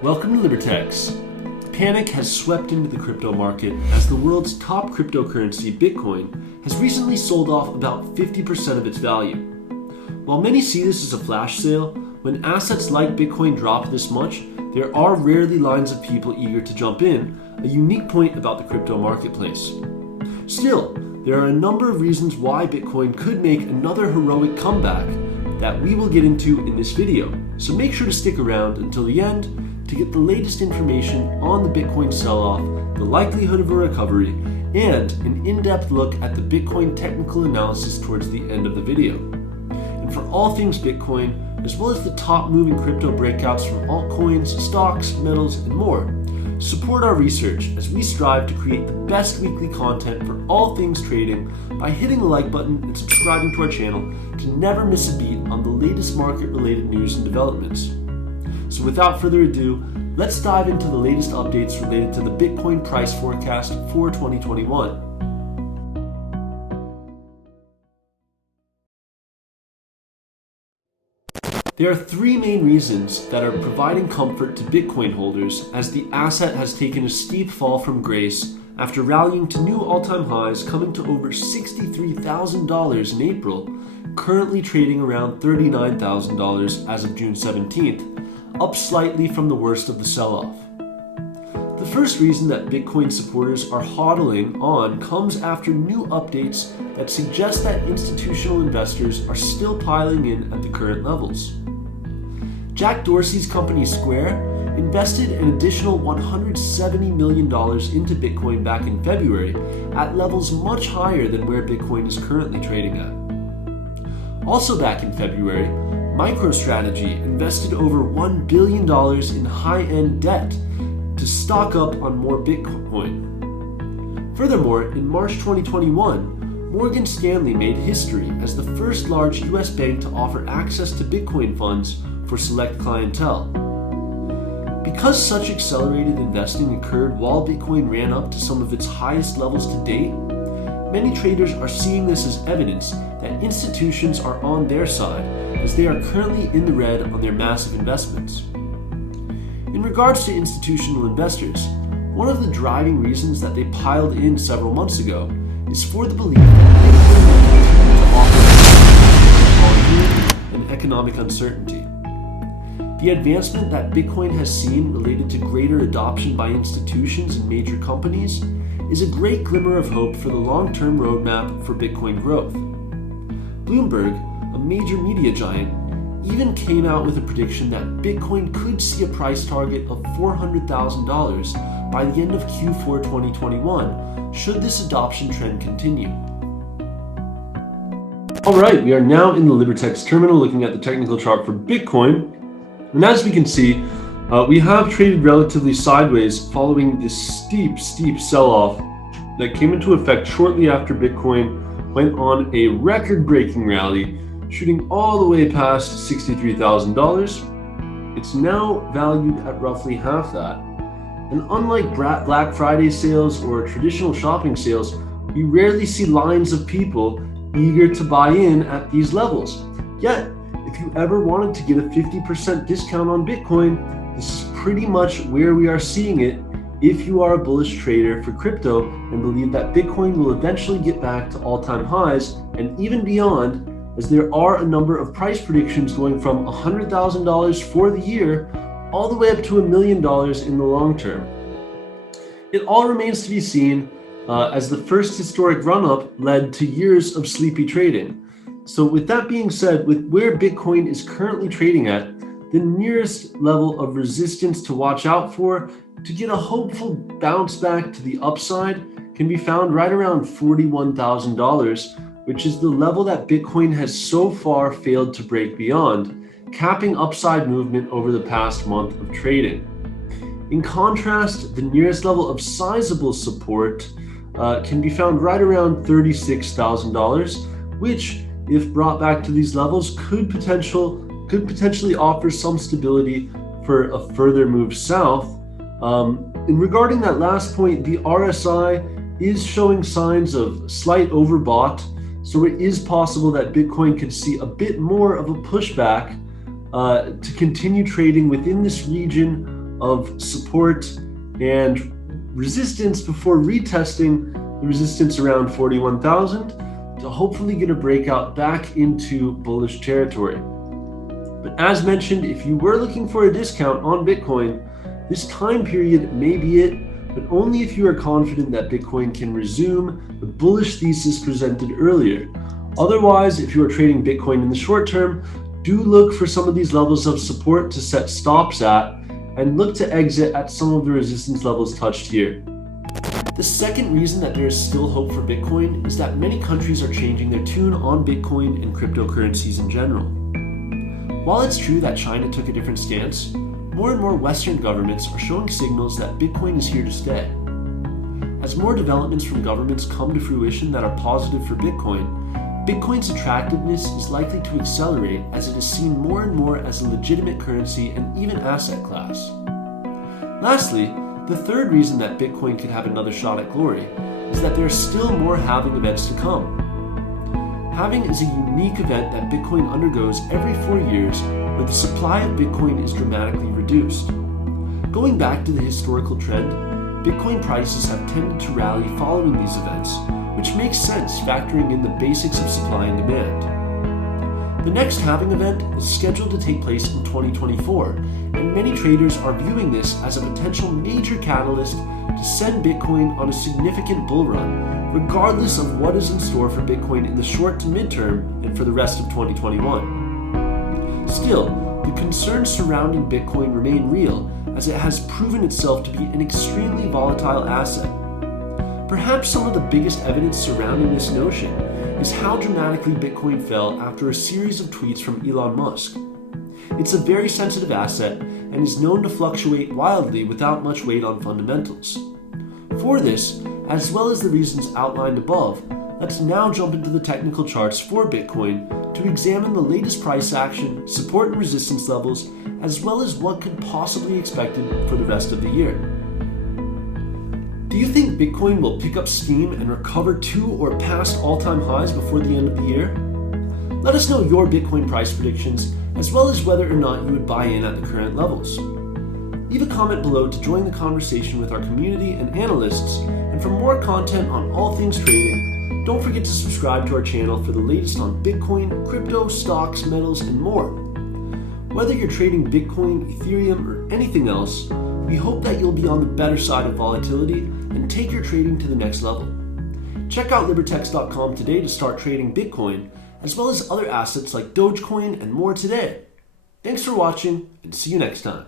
Welcome to Libertex. Panic has swept into the crypto market as the world's top cryptocurrency, Bitcoin, has recently sold off about 50% of its value. While many see this as a flash sale, when assets like Bitcoin drop this much, there are rarely lines of people eager to jump in, a unique point about the crypto marketplace. Still, there are a number of reasons why Bitcoin could make another heroic comeback that we will get into in this video, so make sure to stick around until the end to get the latest information on the Bitcoin sell-off, the likelihood of a recovery, and an in-depth look at the Bitcoin technical analysis towards the end of the video. And for all things Bitcoin, as well as the top moving crypto breakouts from altcoins, stocks, metals, and more, support our research as we strive to create the best weekly content for all things trading by hitting the like button and subscribing to our channel to never miss a beat on the latest market-related news and developments. So without further ado, let's dive into the latest updates related to the Bitcoin price forecast for 2021. There are three main reasons that are providing comfort to Bitcoin holders as the asset has taken a steep fall from grace after rallying to new all-time highs, coming to over $63,000 in April, currently trading around $39,000 as of June 17th, up slightly from the worst of the sell-off. The first reason that Bitcoin supporters are hodling on comes after new updates that suggest that institutional investors are still piling in at the current levels. Jack Dorsey's company Square invested an additional $170 million into Bitcoin back in February at levels much higher than where Bitcoin is currently trading at. Also back in February, MicroStrategy invested over $1 billion in high-end debt to stock up on more Bitcoin. Furthermore, in March 2021, Morgan Stanley made history as the first large US bank to offer access to Bitcoin funds for select clientele. Because such accelerated investing occurred while Bitcoin ran up to some of its highest levels to date, many traders are seeing this as evidence that institutions are on their side as they are currently in the red on their massive investments. In regards to institutional investors, one of the driving reasons that they piled in several months ago is for the belief that Bitcoin will continue to offer and economic uncertainty. The advancement that Bitcoin has seen related to greater adoption by institutions and major companies is a great glimmer of hope for the long-term roadmap for Bitcoin growth. Bloomberg, a major media giant, even came out with a prediction that Bitcoin could see a price target of $400,000 by the end of Q4 2021, should this adoption trend continue. Alright, we are now in the Libertex terminal looking at the technical chart for Bitcoin. And as we can see, we have traded relatively sideways following this steep sell-off that came into effect shortly after Bitcoin went on a record-breaking rally, shooting all the way past $63,000. It's now valued at roughly half that. And unlike Black Friday sales or traditional shopping sales, we rarely see lines of people eager to buy in at these levels. Yet, if you ever wanted to get a 50% discount on Bitcoin, this is pretty much where we are seeing it if you are a bullish trader for crypto and believe that Bitcoin will eventually get back to all-time highs and even beyond, as there are a number of price predictions going from $100,000 for the year all the way up to $1 million in the long term. It all remains to be seen as the first historic run-up led to years of sleepy trading. So with that being said, with where Bitcoin is currently trading at, the nearest level of resistance to watch out for to get a hopeful bounce back to the upside can be found right around $41,000, which is the level that Bitcoin has so far failed to break beyond, capping upside movement over the past month of trading. In contrast, the nearest level of sizable support can be found right around $36,000, which, if brought back to these levels, could potentially offer some stability for a further move south. And regarding that last point, the RSI is showing signs of slight overbought, so it is possible that Bitcoin could see a bit more of a pushback to continue trading within this region of support and resistance before retesting the resistance around 41,000 to hopefully get a breakout back into bullish territory. But as mentioned, if you were looking for a discount on Bitcoin, this time period may be it, but only if you are confident that Bitcoin can resume the bullish thesis presented earlier. Otherwise, if you are trading Bitcoin in the short term, do look for some of these levels of support to set stops at and look to exit at some of the resistance levels touched here. The second reason that there is still hope for Bitcoin is that many countries are changing their tune on Bitcoin and cryptocurrencies in general. While it's true that China took a different stance, more and more Western governments are showing signals that Bitcoin is here to stay. As more developments from governments come to fruition that are positive for Bitcoin, Bitcoin's attractiveness is likely to accelerate as it is seen more and more as a legitimate currency and even asset class. Lastly, the third reason that Bitcoin could have another shot at glory is that there are still more halving events to come. Halving is a unique event that Bitcoin undergoes every 4 years where the supply of Bitcoin is dramatically reduced. Going back to the historical trend, Bitcoin prices have tended to rally following these events, which makes sense factoring in the basics of supply and demand. The next halving event is scheduled to take place in 2024, and many traders are viewing this as a potential major catalyst to send Bitcoin on a significant bull run, regardless of what is in store for Bitcoin in the short to midterm and for the rest of 2021. Still, the concerns surrounding Bitcoin remain real, as it has proven itself to be an extremely volatile asset. Perhaps some of the biggest evidence surrounding this notion is how dramatically Bitcoin fell after a series of tweets from Elon Musk. It's a very sensitive asset and is known to fluctuate wildly without much weight on fundamentals. For this, as well as the reasons outlined above, let's now jump into the technical charts for Bitcoin to examine the latest price action, support and resistance levels, as well as what could possibly be expected for the rest of the year. Do you think Bitcoin will pick up steam and recover to or past all-time highs before the end of the year? Let us know your Bitcoin price predictions, as well as whether or not you would buy in at the current levels. Leave a comment below to join the conversation with our community and analysts, and for more content on all things trading, don't forget to subscribe to our channel for the latest on Bitcoin, crypto, stocks, metals, and more. Whether you're trading Bitcoin, Ethereum, or anything else, we hope that you'll be on the better side of volatility and take your trading to the next level. Check out Libertex.com today to start trading Bitcoin, as well as other assets like Dogecoin and more today. Thanks for watching, and see you next time.